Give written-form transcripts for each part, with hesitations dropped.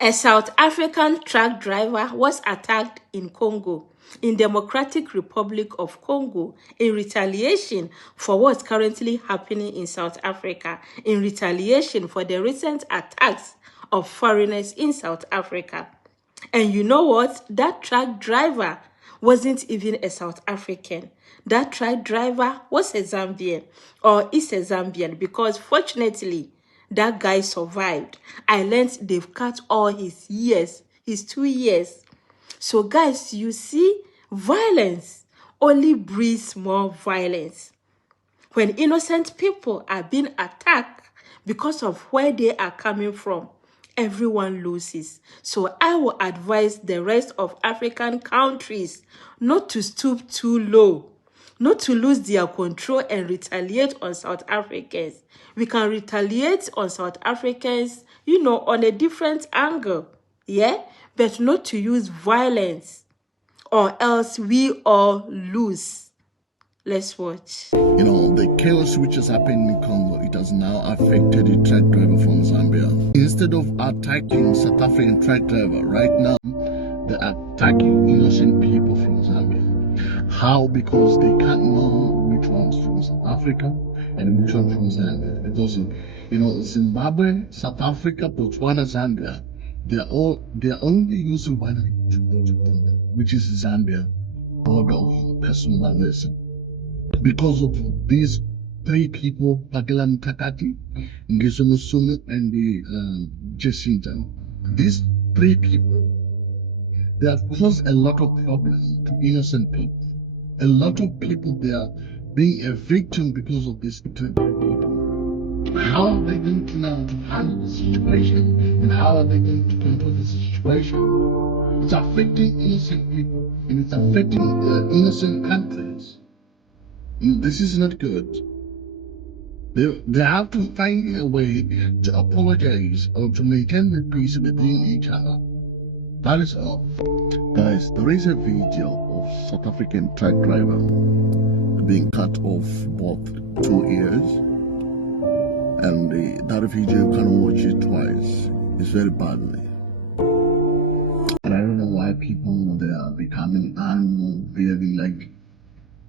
A South African truck driver was attacked in Congo, in Democratic Republic of Congo, in retaliation for what's currently happening in South Africa, in retaliation for the recent attacks of foreigners in South Africa. And you know what? That truck driver wasn't even a South African. That truck driver was a Zambian, or is a Zambian, because fortunately, that guy survived. I learned they've cut all his years, his 2 years. So guys, you see, violence only breeds more violence. When innocent people are being attacked because of where they are coming from, everyone loses. So I will advise the rest of African countries not to stoop too low, not to lose their control and retaliate on South Africans. We can retaliate on South Africans, you know, on a different angle, yeah? But not to use violence, or else we all lose. Let's watch. You know, the chaos which has happened in Congo, it has now affected a truck driver from Zambia. Instead of attacking South African truck driver, right now, they're attacking innocent people from Zambia. How? Because they can't know which one's from South Africa and which one from Zambia. Because, you know, Zimbabwe, South Africa, Botswana, Zambia, they're only using one language, which is Zambia, border of personal violence. Because of these 3 people, Pakilan Takati, Ngisomusumu, and the Jacinta, these 3 people, they have caused a lot of problems to innocent people. A lot of people, they are being a victim because of this 3 people. How are they going to now handle the situation? And how are they going to control the situation? It's affecting innocent people, and it's affecting innocent countries. This is not good. They have to find a way to apologize or to maintain the peace within each other. That is all. Guys, there is a video of South African truck driver being cut off both 2 ears, and that video, you can watch it twice. It's very badly. And I don't know why people, they are becoming animal, behaving like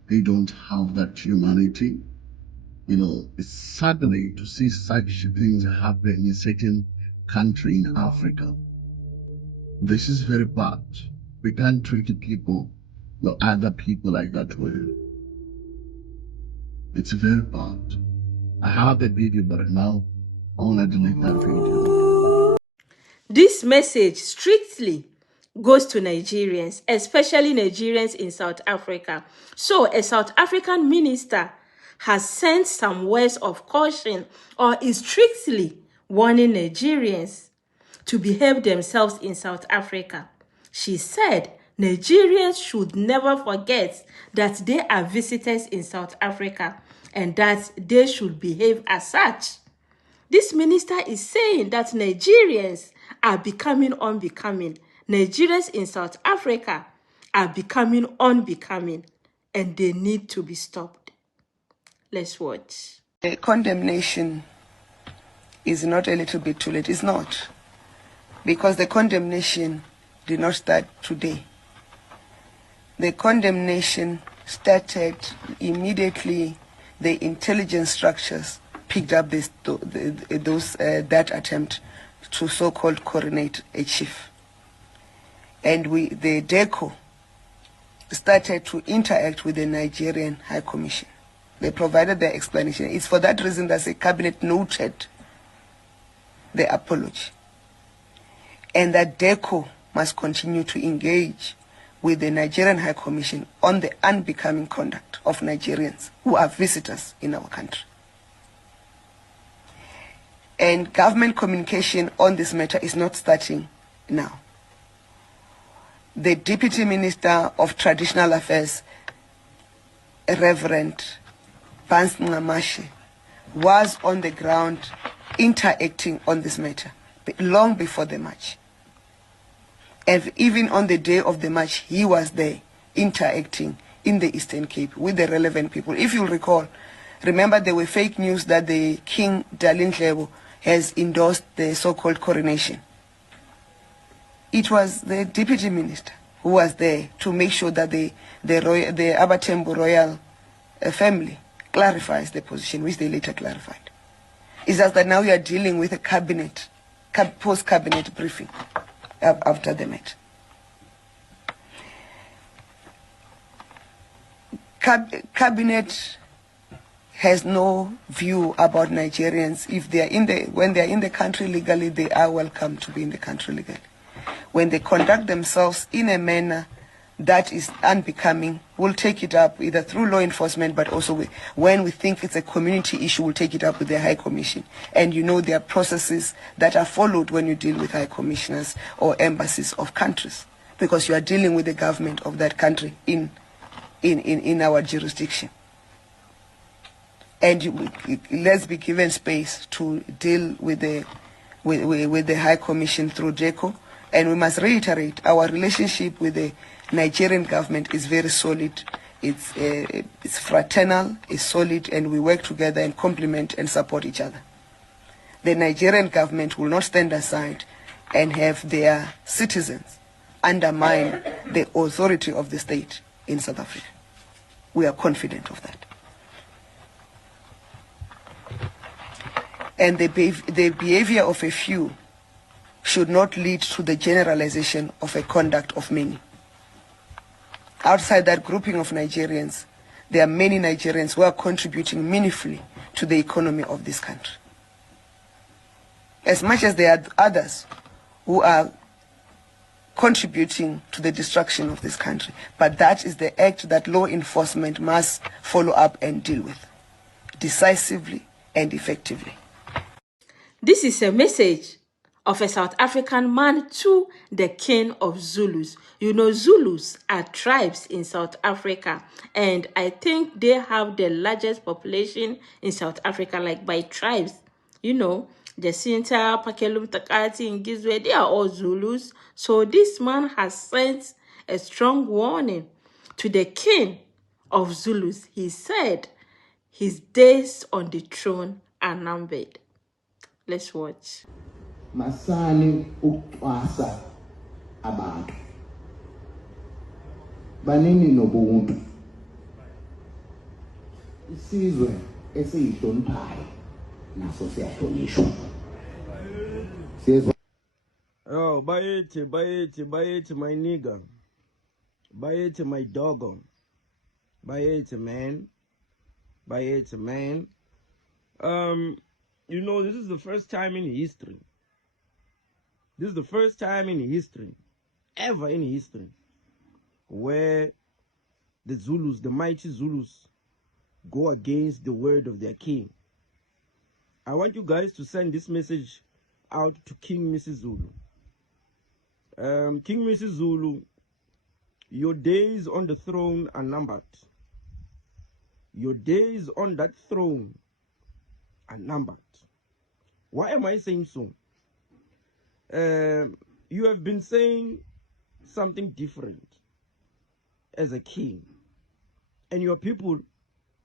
they don't have that humanity. You know, it's saddening to see such things happen in a certain country in Africa. This is very bad. We can't treat people or other people like that way. It's very bad. I have the video, but now I want to delete that video. This message strictly goes to Nigerians, especially Nigerians in South Africa. So a South African minister has sent some words of caution, or is strictly warning Nigerians to behave themselves in South Africa. She said Nigerians should never forget that they are visitors in South Africa and that they should behave as such. This minister is saying that Nigerians are becoming unbecoming. Nigerians in South Africa are becoming unbecoming, and they need to be stopped. Let's watch. The condemnation is not a little bit too late. It's not. Because the condemnation did not start today. The condemnation started immediately. The intelligence structures picked up that attempt to so-called coronate a chief. And the DRCO started to interact with the Nigerian High Commission. They provided their explanation. It's for that reason that the cabinet noted the apology, and that DRCO must continue to engage with the Nigerian High Commission on the unbecoming conduct of Nigerians who are visitors in our country. And government communication on this matter is not starting now. The Deputy Minister of Traditional Affairs, Reverend Bans Ngamashi, was on the ground interacting on this matter long before the march. And even on the day of the march, he was there interacting in the Eastern Cape with the relevant people. If you recall, remember there were fake news that the King Dalindlebo has endorsed the so-called coronation. It was the deputy minister who was there to make sure that the Abatembu royal family clarifies the position, which they later clarified. It's just that now we are dealing with a post-cabinet briefing after the met. Cabinet has no view about Nigerians. If they are when they are in the country legally, they are welcome to be in the country legally. When they conduct themselves in a manner that is unbecoming, we'll take it up either through law enforcement, but also when we think it's a community issue, we'll take it up with the High Commission. And you know there are processes that are followed when you deal with High Commissioners or embassies of countries, because you are dealing with the government of that country in our jurisdiction. And let's be given space to deal with the High Commission through DRCO. And we must reiterate, our relationship with the Nigerian government is very solid. It's fraternal, it's solid, and we work together and complement and support each other. The Nigerian government will not stand aside and have their citizens undermine the authority of the state in South Africa. We are confident of that. And the behavior of a few should not lead to the generalization of a conduct of many. Outside that grouping of Nigerians, there are many Nigerians who are contributing meaningfully to the economy of this country. As much as there are others who are contributing to the destruction of this country. But that is the act that law enforcement must follow up and deal with decisively and effectively. This is a message of a South African man to the king of Zulus. You know, Zulus are tribes in South Africa, and I think they have the largest population in South Africa, like by tribes. You know, Jacinta, Pakelum, Takati, and Gizwe, they are all Zulus. So this man has sent a strong warning to the king of Zulus. He said his days on the throne are numbered. Let's watch. Masani ukwasa abantu banini nobuntu isizwe esiyihloniphayo naso siyahlonishwa sizwe. Oh, bayeti, my nigga. Bayeti, my doggo. Bayeti, man. Bayeti, man. You know, this is the first time in history. This is the first time in history, ever in history, where the Zulus, the mighty Zulus, go against the word of their king. I want you guys to send this message out to King Mrs. Zulu. King Mrs. Zulu, your days on the throne are numbered. Your days on that throne are numbered. Why am I saying so? You have been saying something different as a king, and your people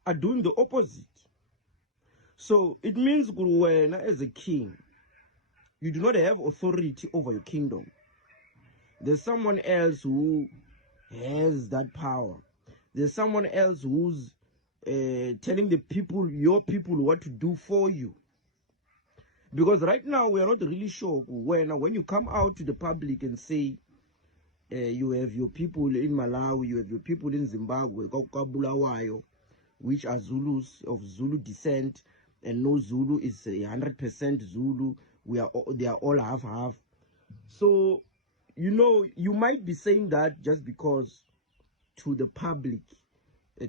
are doing the opposite. So it means, Guruwena, as a king, you do not have authority over your kingdom. There's someone else who has that power. There's someone else who's telling the people, your people, what to do for you. Because right now we are not really sure when you come out to the public and say you have your people in Malawi, you have your people in Zimbabwe, which are Zulus of Zulu descent, and no Zulu is 100% Zulu. They are all half. So, you know, you might be saying that just because to the public,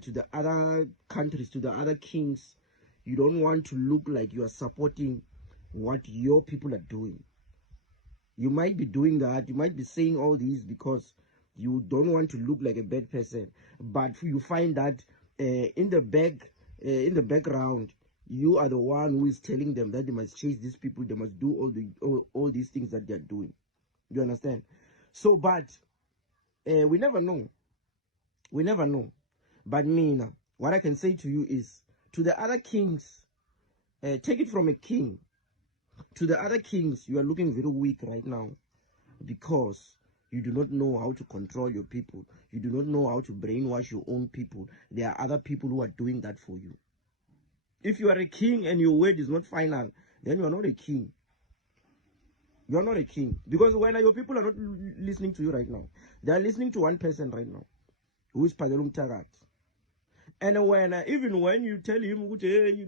to the other countries, to the other kings, you don't want to look like you are supporting what your people are doing. You might be doing that. You might be saying all these because you don't want to look like a bad person. But you find that in the background, you are the one who is telling them that they must chase these people. They must do all these things that they are doing. You understand? So, but we never know. We never know. But me now, what I can say to you is, to the other kings, take it from a king. To the other kings, you are looking very weak right now. because you do not know how to control your people. You do not know how to brainwash your own people. There are other people who are doing that for you. If you are a king and your word is not final, then you are not a king. You are not a king. Because when your people are not listening to you right now, they are listening to one person right now, who is Pagalum Tagat. And even when you tell him, hey,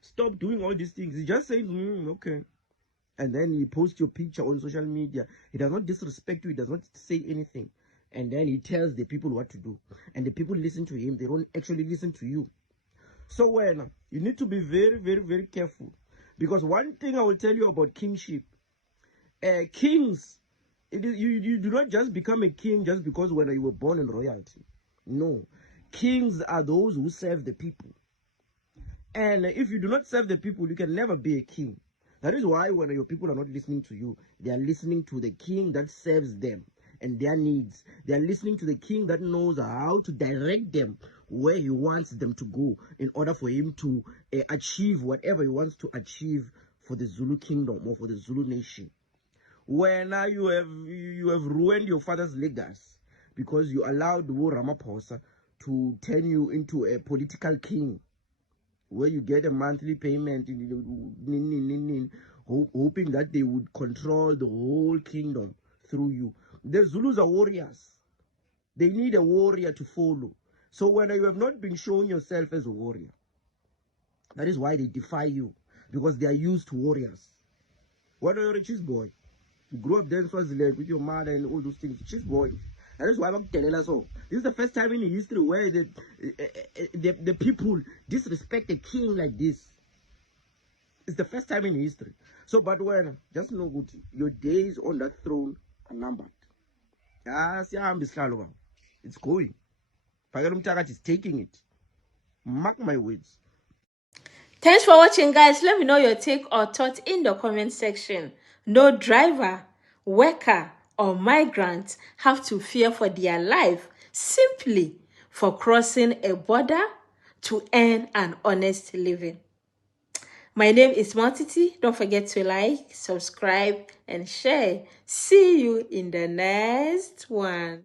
stop doing all these things, he just says, okay. And then he posts your picture on social media. He does not disrespect you. He does not say anything. And then he tells the people what to do. And the people listen to him. They don't actually listen to you. So you need to be very, very, very careful. Because one thing I will tell you about kingship. Kings, you do not just become a king just because when you were born in royalty. No. Kings are those who serve the people. And if you do not serve the people, you can never be a king. That is why when your people are not listening to you, they are listening to the king that serves them and their needs. They are listening to the king that knows how to direct them where he wants them to go in order for him to achieve whatever he wants to achieve for the Zulu kingdom or for the Zulu nation. When you have ruined your father's legacy because you allowed Ramaphosa to turn you into a political king, where you get a monthly payment, hoping that they would control the whole kingdom through you. The Zulus are warriors. They need a warrior to follow. So when you have not been showing yourself as a warrior, that is why they defy you, because they are used to warriors. When you're a cheese boy, you grew up there in Swaziland with your mother and all those things, cheese boy. That is why I'm telling us all. This is the first time in history where the people disrespect a king like this. It's the first time in history. So, but just know good, your days on that throne are numbered. It's going. Pagalum Tagat is taking it. Mark my words. Thanks for watching, guys. Let me know your take or thoughts in the comment section. No driver, worker, or migrant have to fear for their life simply for crossing a border to earn an honest living. My name is IsMaltiti. Don't forget to like, subscribe, and share. See you in the next one.